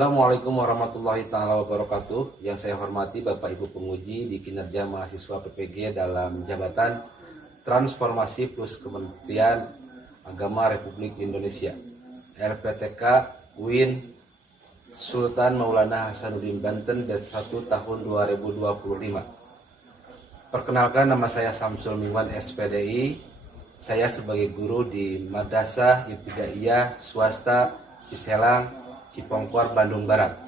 Assalamualaikum warahmatullahi taala wabarakatuh. Yang saya hormati Bapak Ibu penguji di kinerja mahasiswa PPG dalam jabatan Transformasi Plus Kementerian Agama Republik Indonesia, RPTK UIN Sultan Maulana Hasanuddin Banten Batch 1 tahun 2025. Perkenalkan, nama saya Samsul Miwan SPDI. Saya sebagai guru di Madrasah Ibtidaiyah Swasta Ciselang, Cipongkor, Bandung Barat.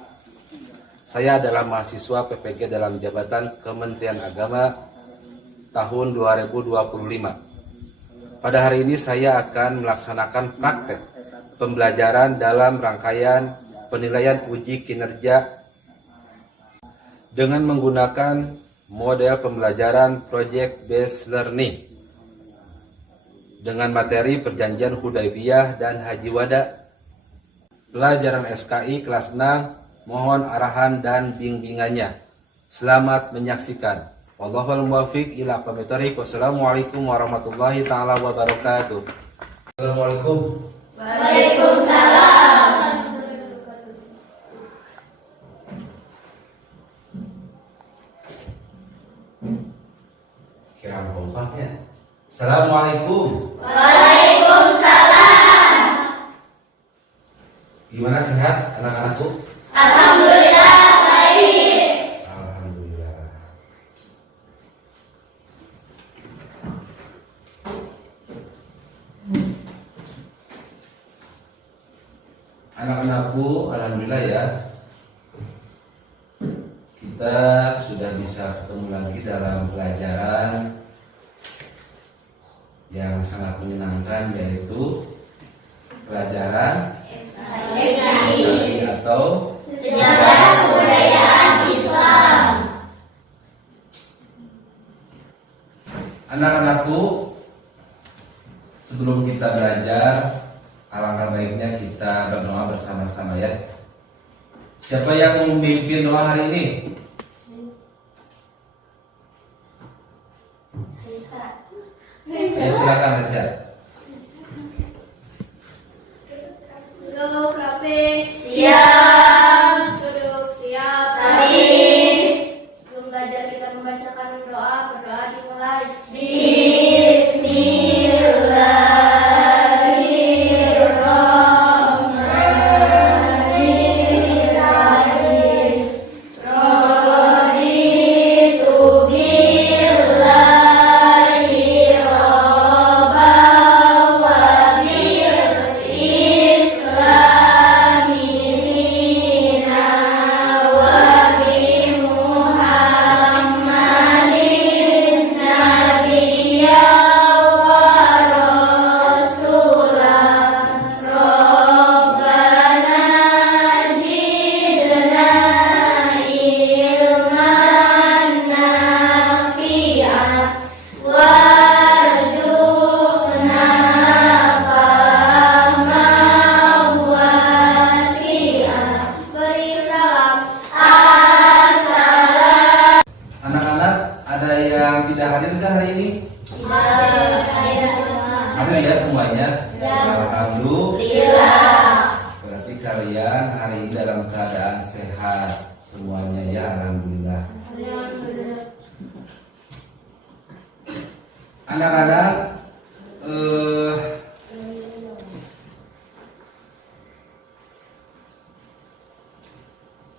Saya adalah mahasiswa PPG dalam jabatan Kementerian Agama tahun 2025. Pada hari ini saya akan melaksanakan praktek pembelajaran dalam rangkaian penilaian uji kinerja dengan menggunakan model pembelajaran Project Based Learning dengan materi Perjanjian Hudaybiyah dan Haji Wada. Pelajaran SKI kelas 6, mohon arahan dan bimbingannya. Selamat menyaksikan. Wallahul muwaffiq ila aqwamit thoriq. Wassalamualaikum warahmatullahi taala wabarakatuh. Assalamualaikum. Waalaikumsalam. Kira kompaknya. Assalamualaikum. Gimana, sehat anak-anakku? Alhamdulillah baik. Alhamdulillah. Anak-anakku, alhamdulillah ya. Kita sudah bisa ketemu lagi dalam pelajaran yang sangat menyenangkan, yaitu pelajaran atau Sejarah kebudayaan Islam. Anak-anakku, sebelum kita belajar, alangkah baiknya kita berdoa bersama-sama ya. Siapa yang memimpin doa hari ini? Silakan Rizal. Duduk rapi. Siap. Duduk siap. Rapi. Sebelum belajar kita membacakan doa. Berdoa dimulai. Bismillahirrahmanirrahim. Raditu billahi robban wa bil islami dinan wa bi Muhammadin nabiyyan wa rasulan. Rabbana zidna ilman nafi'an warzuqna fahman wasi'an. Beri salam. Assalam. Anak-anak, ada yang tidak hadir hari ini? Hadir ya semuanya? Alhamdulillah. Berarti kalian hari ini dalam keadaan sehat semuanya ya, alhamdulillah. Anak-anak,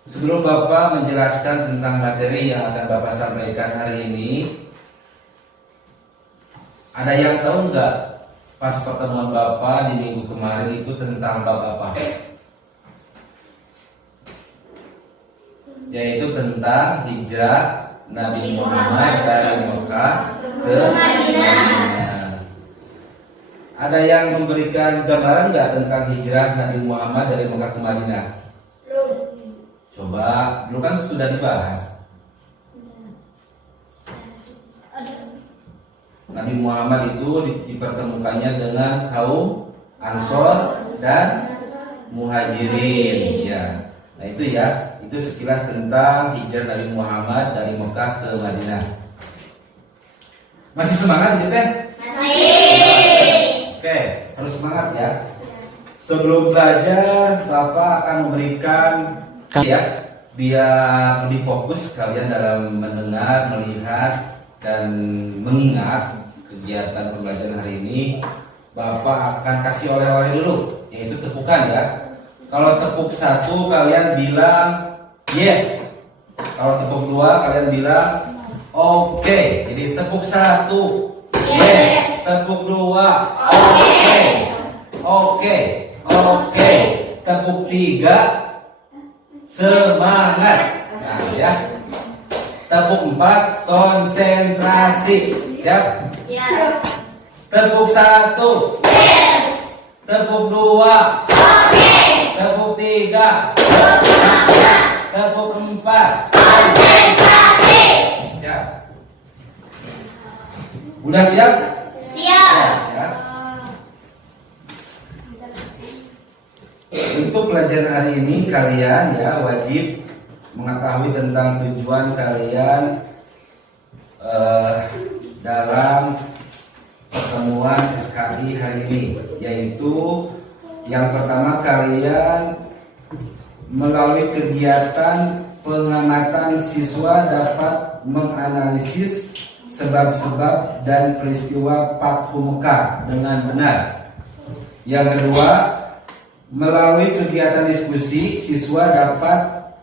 sebelum Bapak menjelaskan tentang materi yang akan Bapak sampaikan hari ini, ada yang tahu nggak pas pertemuan Bapak di minggu kemarin itu tentang bab apa? Yaitu tentang hijrah Nabi Muhammad dari Mekah ke Madinah. Ada yang memberikan gambaran nggak tentang hijrah Nabi Muhammad dari Mekah ke Madinah? Coba, dulu kan sudah dibahas. Nabi Muhammad itu dipertemukannya dengan kaum Ansor dan Muhajirin ya. Nah itu ya, itu sekilas tentang hijrah Nabi Muhammad dari Mekah ke Madinah. Masih semangat gitu teh? Masih. Oke, harus semangat ya. Sebelum belajar, Bapak akan memberikan Ya, biar lebih fokus kalian dalam mendengar, melihat, dan mengingat kegiatan pembelajaran hari ini, Bapak akan kasih oleh-oleh dulu, yaitu tepukan ya. Kalau tepuk 1 kalian bilang yes. Kalau tepuk 2 kalian bilang oke. Jadi tepuk 1 yes, tepuk 2 oke. Oke. Oke. Tepuk 3 semangat. Nah, ya. Tepuk 4 konsentrasi. Siap? Siap. Tepuk 1 Yes. tepuk 2 Oke. tepuk 3 Semangat. tepuk 4 Konsentrasi. siap. Udah siap? Siap. Ya. Untuk pelajaran hari ini kalian ya wajib mengetahui tentang tujuan kalian dalam pertemuan SKI hari ini, yaitu yang pertama kalian melalui kegiatan pengamatan siswa dapat menganalisis sebab-sebab dan peristiwa Fathu Mekah dengan benar. Yang kedua, melalui kegiatan diskusi, siswa dapat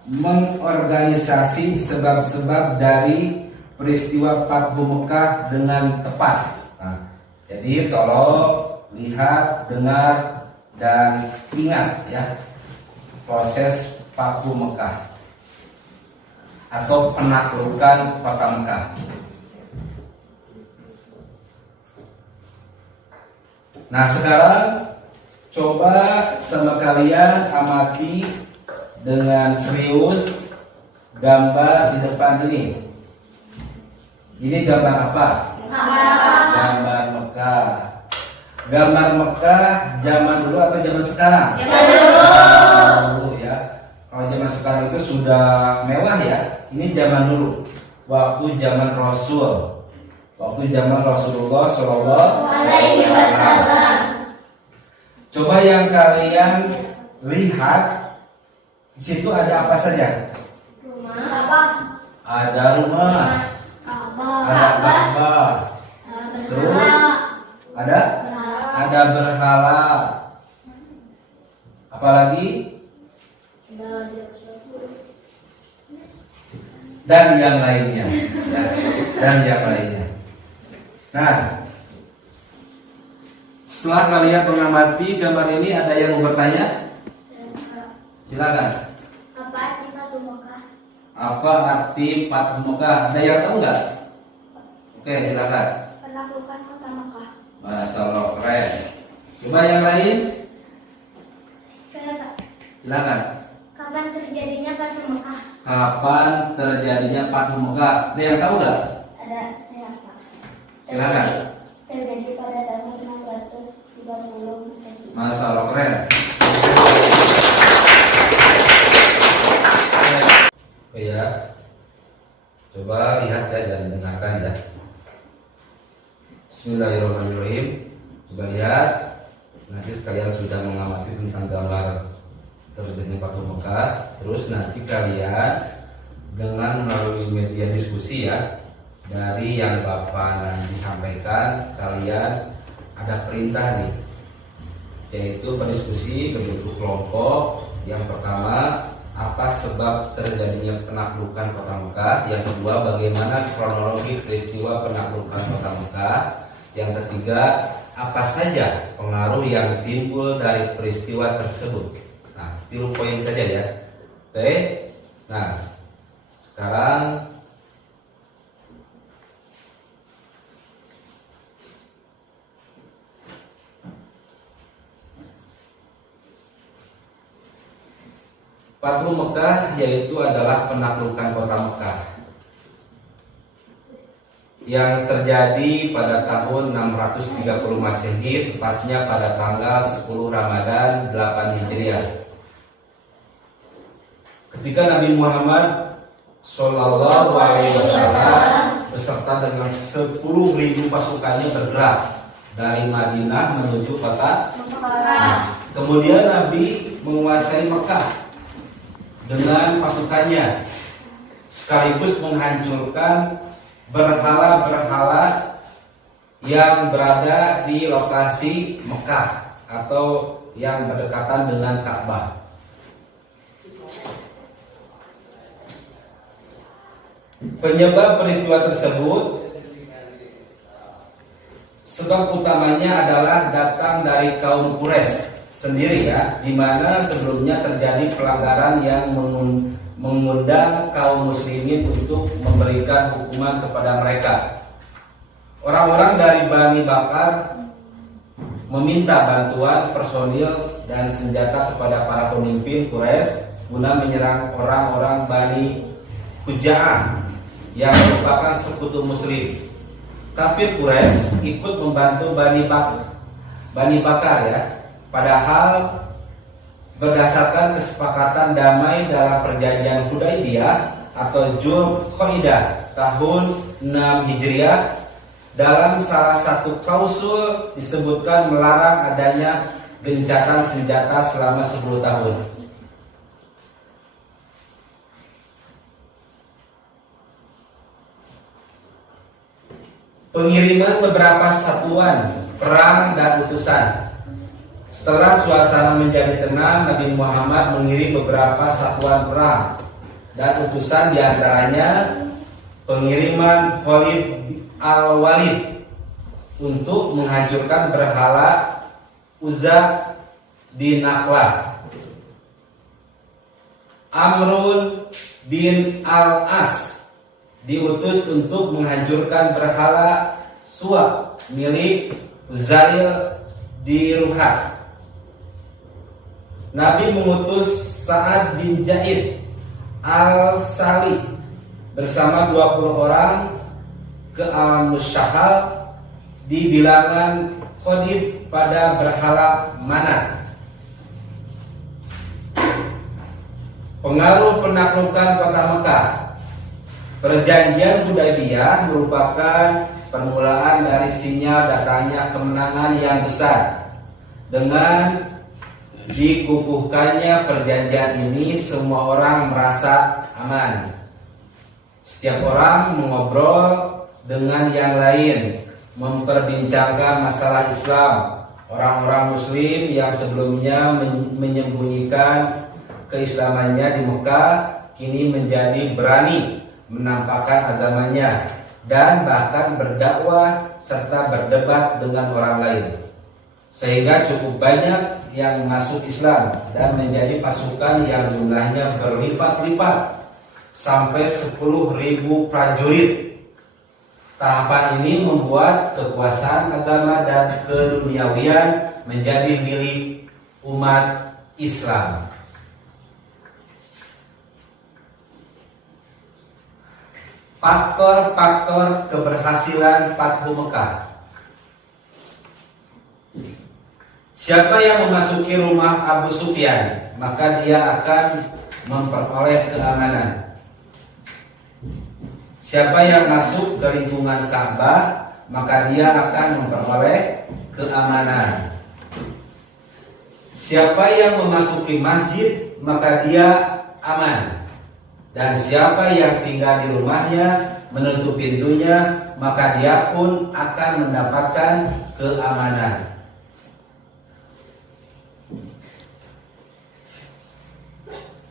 mengorganisasi sebab-sebab dari peristiwa Fathu Mekah dengan tepat. Nah, jadi tolong lihat, dengar, dan ingat ya proses Fathu Mekah atau penaklukan kota Mekah. Nah, sekarang coba sama kalian amati dengan serius gambar di depan ini. Ini gambar apa? Gambar Mekah. Gambar Mekah zaman dulu atau zaman sekarang? Zaman dulu. Zaman dulu ya. Kalau zaman sekarang itu sudah mewah ya. Ini zaman dulu. Waktu zaman Rasul. Waktu zaman Rasulullah Shallallahu Alaihi Wasallam. Coba yang kalian lihat di situ ada apa saja? Rumah. Apa? Ada rumah, ada Ka'bah, terus ada berhala. Apalagi? Dan yang lainnya. Dan yang lainnya. Nah, setelah kalian mengamati gambar ini, ada yang mau bertanya? Silakan. Apa arti Fathu Mekah? Apa arti Fathu Mekah? Ada yang tahu nggak? Oke, silakan. Penaklukan kota Mekah. Masya Allah, keren. Coba yang lain, Saya Pak. silakan. Kapan terjadinya Fathu Mekah? Kapan terjadinya Fathu Mekah? Ada yang tahu nggak? Ada saya Pak. Silakan. Terjadi pada tahun 630 Masehi. Masya Allah, keren. Oh ya, coba lihat ya dan dengarkan ya. Bismillahirrahmanirrahim. Coba lihat. Nanti sekalian sudah mengamati tentang gambar terjadinya Fathu Mekah. Terus nanti kalian dengan melalui media diskusi ya, dari yang Bapak nanti sampaikan, kalian ada perintah nih, yaitu berdiskusi berbentuk kelompok. Yang pertama, apa sebab terjadinya penaklukan kota Mekah? Yang kedua, bagaimana kronologi peristiwa penaklukan kota Mekah? Yang ketiga, apa saja pengaruh yang timbul dari peristiwa tersebut? Nah, 3 poin saja ya. Oke. Nah, sekarang Fathu Mekah yaitu adalah penaklukan kota Mekah yang terjadi pada tahun 630 Masehi, tepatnya pada tanggal 10 Ramadan 8 Hijriah. Ketika Nabi Muhammad Shallallahu Alaihi Wasallam beserta dengan 10.000 pasukannya bergerak dari Madinah menuju kota Mekah. Kemudian Nabi menguasai Mekah. dengan pasukannya, sekaligus menghancurkan berhala-berhala yang berada di lokasi Mekah atau yang berdekatan dengan Ka'bah. Penyebab peristiwa tersebut, sebab utamanya adalah datang dari kaum Quraisy sendiri ya, di mana sebelumnya terjadi pelanggaran yang mengundang kaum muslimin untuk memberikan hukuman kepada mereka. Orang-orang dari Bani Bakar meminta bantuan personil dan senjata kepada para pemimpin Quraisy guna menyerang orang-orang Bani Huja'ah yang merupakan sekutu muslim. Kafir Quraisy ikut membantu Bani Bakar ya. Padahal berdasarkan kesepakatan damai dalam perjanjian Hudaybiyah atau Dzulqa'dah tahun 6 Hijriah, dalam salah satu klausul disebutkan melarang adanya gencatan senjata selama 10 tahun. Pengiriman beberapa satuan perang dan utusan. Setelah suasana menjadi tenang, Nabi Muhammad mengirim beberapa satuan perang dan utusan, diantaranya pengiriman Khalid al-Walid untuk menghancurkan berhala Uzza di Nakhlah. Amrun bin al-As diutus untuk menghancurkan berhala Suwa milik Uzail di Ruhat. Nabi mengutus Sa'ad bin Zaid al-Sali bersama 20 orang ke Al-Mushahal di bilangan Khodib pada berhala Manat. Pengaruh penaklukan kota Mekah. Perjanjian Hudaybiyah merupakan permulaan dari sinyal datangnya kemenangan yang besar. Dengan dikukuhkannya perjanjian ini, semua orang merasa aman. Setiap orang mengobrol dengan yang lain, memperbincangkan masalah Islam. Orang-orang Muslim yang sebelumnya menyembunyikan keislamannya di Mekah kini menjadi berani menampakkan agamanya dan bahkan berdakwah serta berdebat dengan orang lain, sehingga cukup banyak yang masuk Islam dan menjadi pasukan yang jumlahnya berlipat-lipat sampai 10.000 prajurit. Tahapan ini membuat kekuasaan agama dan keduniawian menjadi milik umat Islam. Faktor-faktor keberhasilan Fathu Mekah. Siapa yang memasuki rumah Abu Sufyan, maka dia akan memperoleh keamanan. Siapa yang masuk ke lingkungan Ka'bah, maka dia akan memperoleh keamanan. Siapa yang memasuki masjid, maka dia aman. Dan siapa yang tinggal di rumahnya, menutup pintunya, maka dia pun akan mendapatkan keamanan.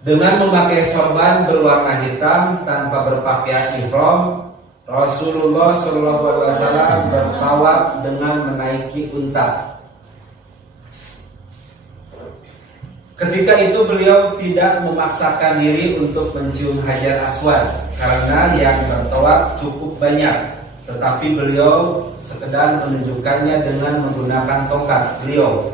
Dengan memakai sorban berwarna hitam tanpa berpakaian ihram, Rasulullah SAW bertawaf dengan menaiki unta. Ketika itu beliau tidak memaksakan diri untuk mencium Hajar Aswad karena yang bertawaf cukup banyak, tetapi beliau sekedar menunjukkannya dengan menggunakan tongkat beliau.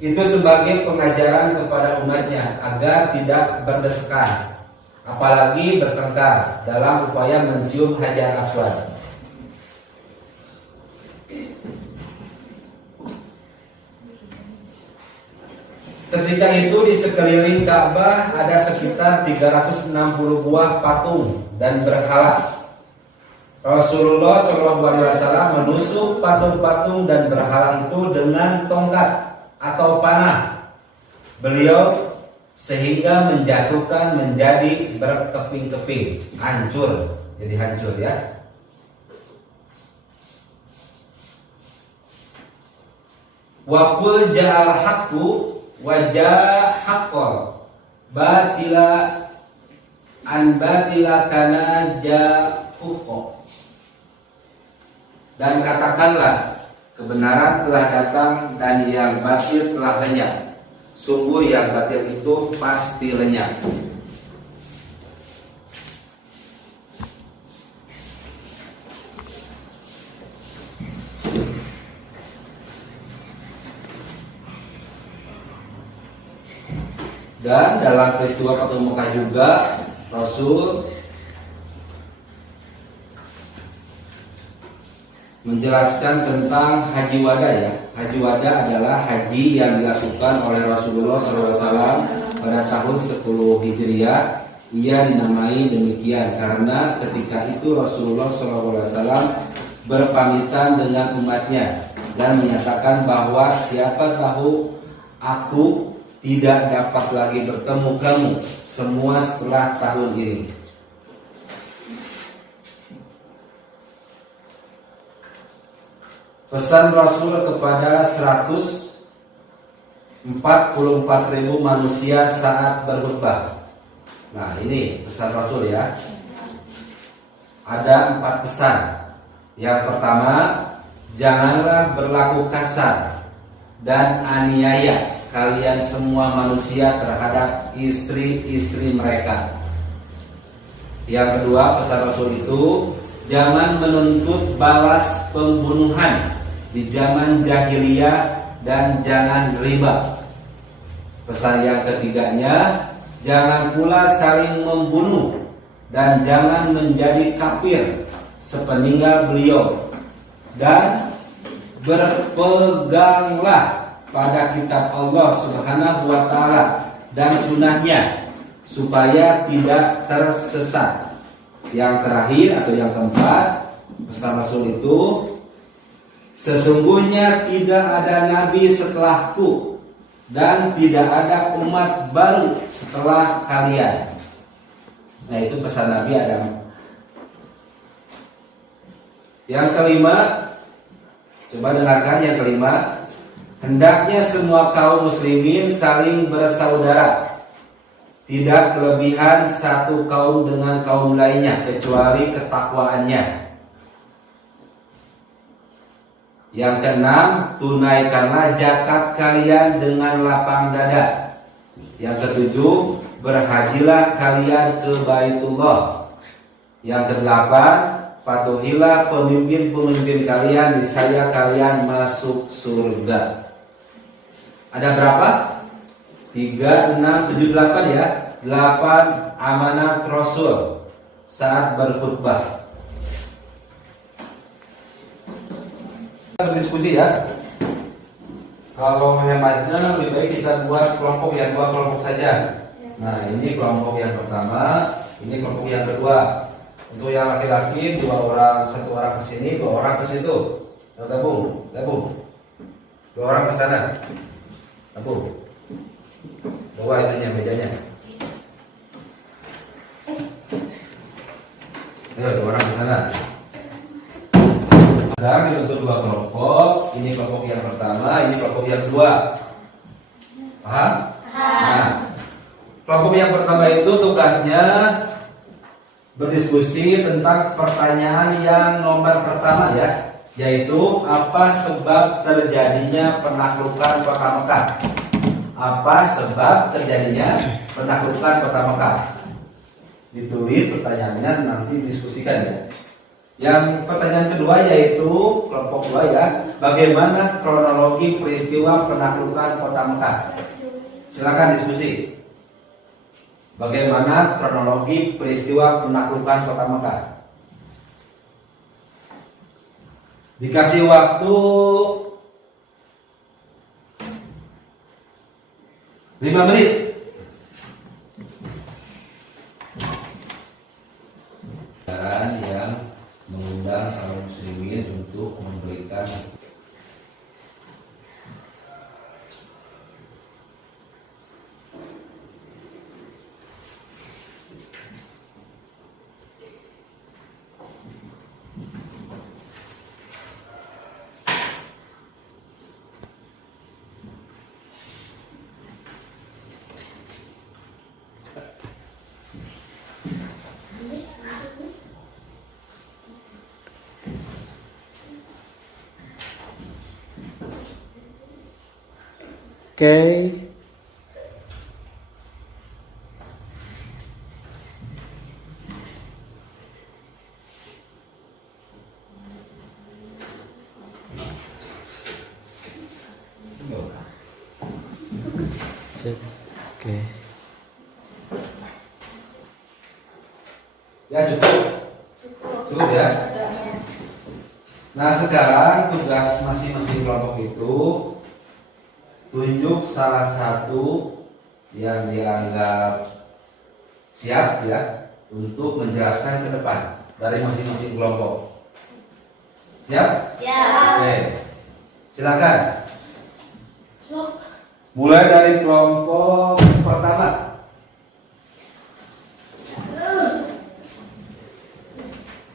Itu sebagai pengajaran kepada umatnya agar tidak berdesakan, apalagi bertengkar dalam upaya mencium Hajar Aswad. Ketika itu di sekeliling Ka'bah ada sekitar 360 buah patung dan berhala. Rasulullah SAW menusuk patung-patung dan berhala itu dengan tongkat atau panah. Beliau sehingga menjatuhkan menjadi berkeping-keping, hancur, jadi hancur ya. Wa qul ja'al haqqu wa ja'a haqqan batila an batila kana ja'uqa. Dan katakanlah, kebenaran telah datang dan yang batil telah lenyap. Sungguh yang batil itu pasti lenyap. Dan dalam peristiwa Fathu Mekah juga Rasul menjelaskan tentang haji wada ya. Haji wada adalah haji yang dilakukan oleh Rasulullah SAW pada tahun 10 Hijriah. Ia dinamai demikian karena ketika itu Rasulullah SAW berpamitan dengan umatnya dan menyatakan bahwa siapa tahu aku tidak dapat lagi bertemu kamu semua setelah tahun ini. Pesan Rasul kepada 144.000 manusia saat berkhutbah. Nah, ini pesan Rasul ya. Ada 4 pesan. Yang pertama, janganlah berlaku kasar dan aniaya kalian semua manusia terhadap istri-istri mereka. Yang kedua, pesan Rasul itu jangan menuntut balas pembunuhan di zaman jahiliyah dan jangan riba. Pesan yang ketiganya, jangan pula saling membunuh dan jangan menjadi kafir sepeninggal beliau. Dan berpeganglah pada kitab Allah Subhanahu wa Ta'ala dan sunnahnya supaya tidak tersesat. Yang terakhir atau yang keempat, pesan Rasul itu, sesungguhnya tidak ada nabi setelahku dan tidak ada umat baru setelah kalian. Nah, itu pesan Nabi Adam. Yang kelima, coba dengarkan yang kelima. Hendaknya semua kaum muslimin saling bersaudara. Tidak kelebihan satu kaum dengan kaum lainnya kecuali ketakwaannya. Yang keenam, tunaikanlah zakat kalian dengan lapang dada. Yang ketujuh, berhajilah kalian ke Baitullah. Yang kedelapan, patuhilah pemimpin-pemimpin kalian, niscaya kalian masuk surga. Ada berapa? 3, 6, 7, 8 ya. 8 amanat Rasul saat berkhutbah. Kita berdiskusi ya. Kalau menghematnya lebih baik kita buat kelompok yang 2 kelompok saja. Nah, ini kelompok yang pertama, ini kelompok yang kedua. Untuk yang laki-laki 2 orang, 1 orang ke sini, 2 orang ke situ. Gabung. 2 orang ke sana. Gabung. Bawa itunya mejanya. Ayo 2 orang ke sana. Sekarang dibentuk 2 kelompok. Ini kelompok yang pertama, ini kelompok yang kedua. Paham? Nah, kelompok yang pertama itu tugasnya berdiskusi tentang pertanyaan yang nomor pertama ya, yaitu apa sebab terjadinya penaklukan kota Mekah? Apa sebab terjadinya penaklukan kota Mekah? Ditulis pertanyaannya, nanti diskusikan ya. Yang pertanyaan kedua yaitu kelompok 2 ya, bagaimana kronologi peristiwa penaklukan kota Mekah? Silakan diskusi. Bagaimana kronologi peristiwa penaklukan kota Mekah? Dikasih waktu 5 menit. Dan yang mengundang kaum muslimin untuk memberikan Oke. Cek. Oke. Ya cukup. Cukup ya. Nah sekarang tugas masing-masing kelompok itu tunjuk salah satu yang dianggap siap ya untuk menjelaskan ke depan dari masing-masing kelompok. Siap? Siap. Oke. Silakan. Mulai dari kelompok pertama.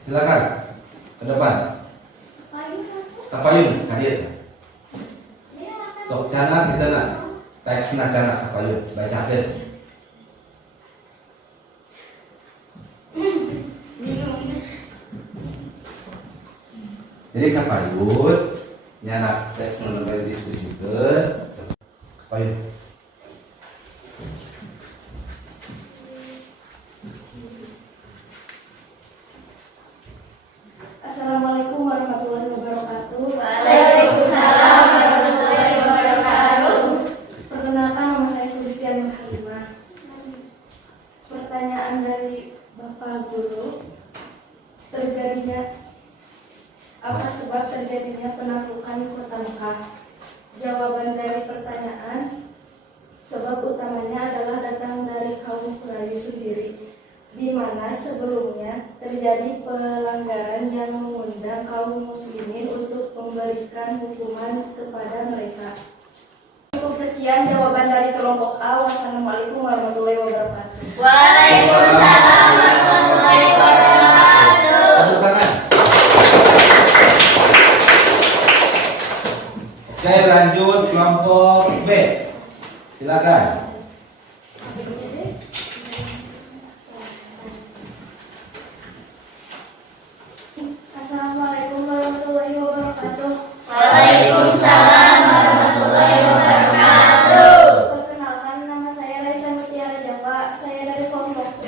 Silakan ke depan. Kapayun hadir. Sok cana kita nak. Baik senang cana kapayun. Baik hadir. Jadi kapayun nyanak teks mengenai diskusi ke kapayun. Assalamualaikum warahmatullahi wabarakatuh. Waalaikumsalam warahmatullahi wabarakatuh. Perkenalkan, nama saya Sulistian Halimah. Pertanyaan dari Bapak Guru, apa sebab terjadinya penaklukan Kota Mekah? Jawaban dari pertanyaan, sebab utamanya adalah datang dari kaum Quraisy sendiri, di mana sebelumnya terjadi pelanggaran yang mengundang kaum muslimin untuk memberikan hukuman kepada mereka. Cukup sekian jawaban dari kelompok A. Wassalamualaikum warahmatullahi wabarakatuh. Waalaikumsalam warahmatullahi wabarakatuh. Tepuk tangan. Oke, lanjut kelompok B. Silakan. Assalamualaikum warahmatullahi wabarakatuh. Waalaikumsalam warahmatullahi wabarakatuh. Perkenalkan, nama saya Raisa Mutiara Jawa. Saya dari kelompok B.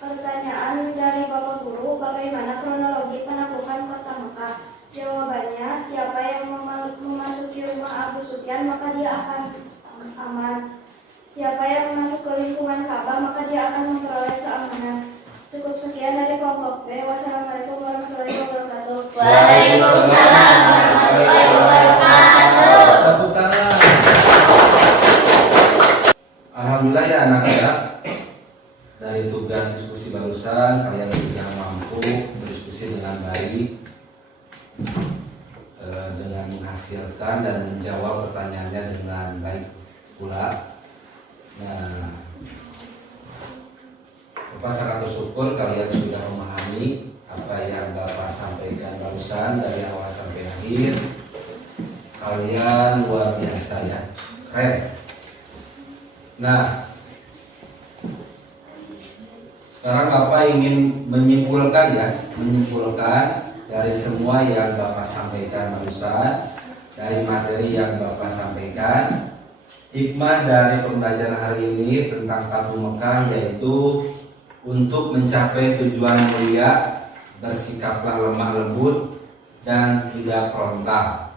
Pertanyaan dari Bapak Guru, bagaimana kronologi penaklukan Kota Mekah? Jawabannya, siapa yang memasuki rumah Abu Sufyan maka dia akan aman. Siapa yang masuk ke lingkungan Ka'bah maka dia akan memperoleh keamanan. Cukup sekian dari kelompok B. Wassalamualaikum warahmatullahi wabarakatuh. Waalaikumsalam warahmatullahi wabarakatuh. Tepuk tangan. Alhamdulillah ya anak-anak, dari tugas diskusi barusan kalian sudah mampu berdiskusi dengan baik, dengan menghasilkan dan menjawab pertanyaannya dengan baik pula. Nah, Bapak sangat bersyukur kalian sudah memahami apa yang Bapak sampaikan barusan dari awal sampai akhir. Kalian luar biasa ya, keren. Nah, sekarang Bapak ingin menyimpulkan dari semua yang Bapak sampaikan barusan, dari materi yang Bapak sampaikan. Hikmah dari pembelajaran hari ini tentang Fathu Mekah yaitu untuk mencapai tujuan mulia, bersikaplah lemah lembut dan tidak frontal.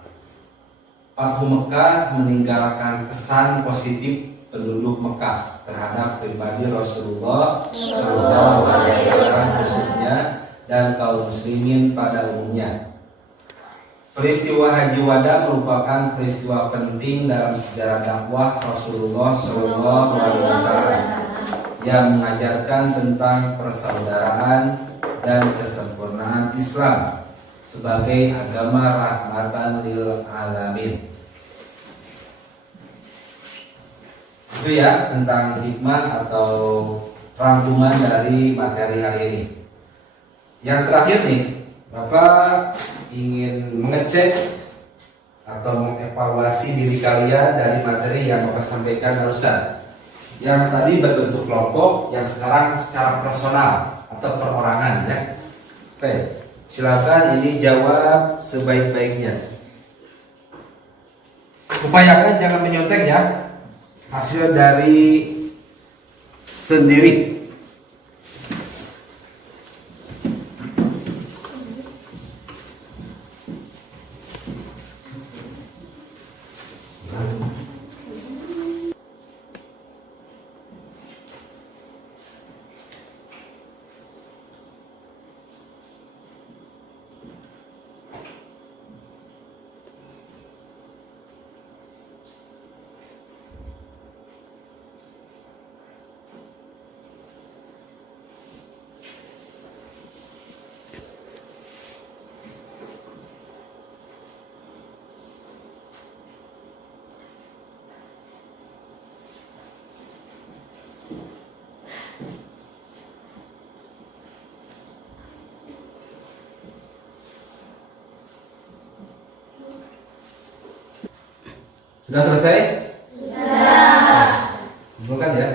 Fathu Mekah meninggalkan kesan positif penduduk Mekah terhadap pribadi Rasulullah SAW khususnya dan kaum muslimin pada umumnya. Peristiwa Haji Wada merupakan peristiwa penting dalam sejarah dakwah Rasulullah SAW yang mengajarkan tentang persaudaraan dan kesempurnaan Islam sebagai agama rahmatan lil alamin. Itu ya tentang hikmah atau rangkuman dari materi hari ini. Yang terakhir nih, Bapak ingin mengecek atau mengevaluasi diri kalian dari materi yang Bapak sampaikan barusan. Yang tadi berbentuk kelompok, yang sekarang secara personal atau perorangan ya. Oke, silakan ini jawab sebaik-baiknya. Upayakan jangan menyontek ya. Hasil dari sendiri. Sudah selesai? Sudah. Kumpulkan ya.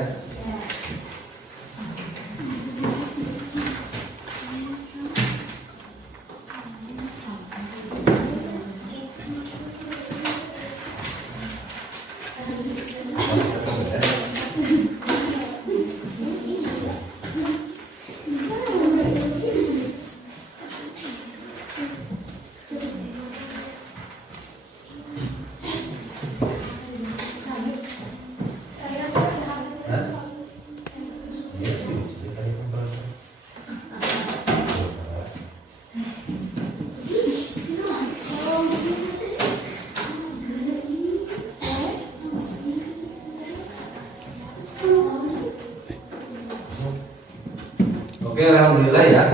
Oke, alhamdulillah ya.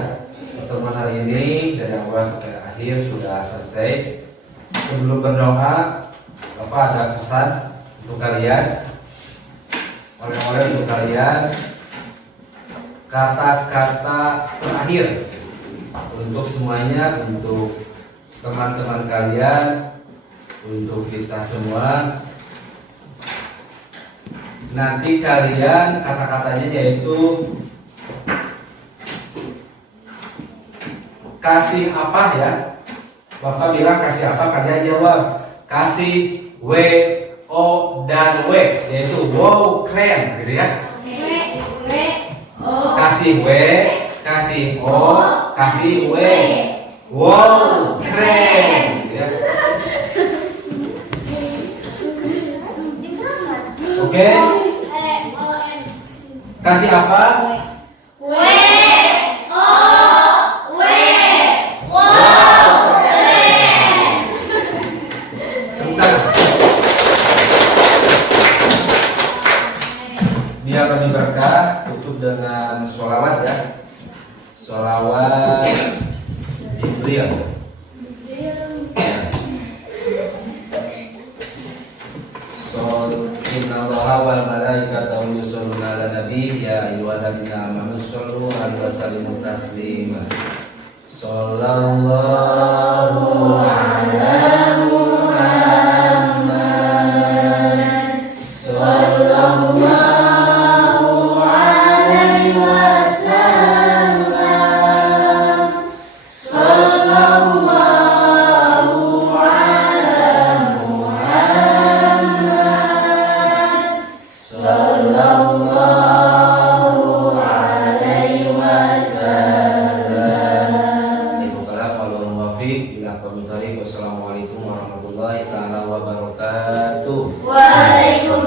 Pertemuan hari ini dari awal sampai akhir sudah selesai. Sebelum berdoa, Bapak ada pesan untuk kalian. Oleh-oleh untuk kalian, kata-kata terakhir untuk semuanya, untuk teman-teman kalian, untuk kita semua. Nanti kalian kata-katanya yaitu kasih apa ya? Bapak bilang kasih apa, kalian jawab kasih W, O, dan W, yaitu wow, keren, gitu ya. Kasih W, kasih O, kasih W, wow, keren, gitu ya. Oke? Kasih apa? Biar lebih berkah, tutup dengan sholawat ya. Sholawat Jibril. Innallaha wal malaikatahu yusholluna 'alan nabi ya ayyuhalladzina amanu shollu 'alaihi wa sallimu taslima. Shallallahu ala Muhammad sallallahu alaihi wasallam. Sallallahu ala Muhammad sallallahu alaihi wasallam. Ibu kalam wallahu muwaffiq ila aqwamit thoriq. Wassalamualaikum warahmatullahi taala wabarakatuh. Waalaikumsalam.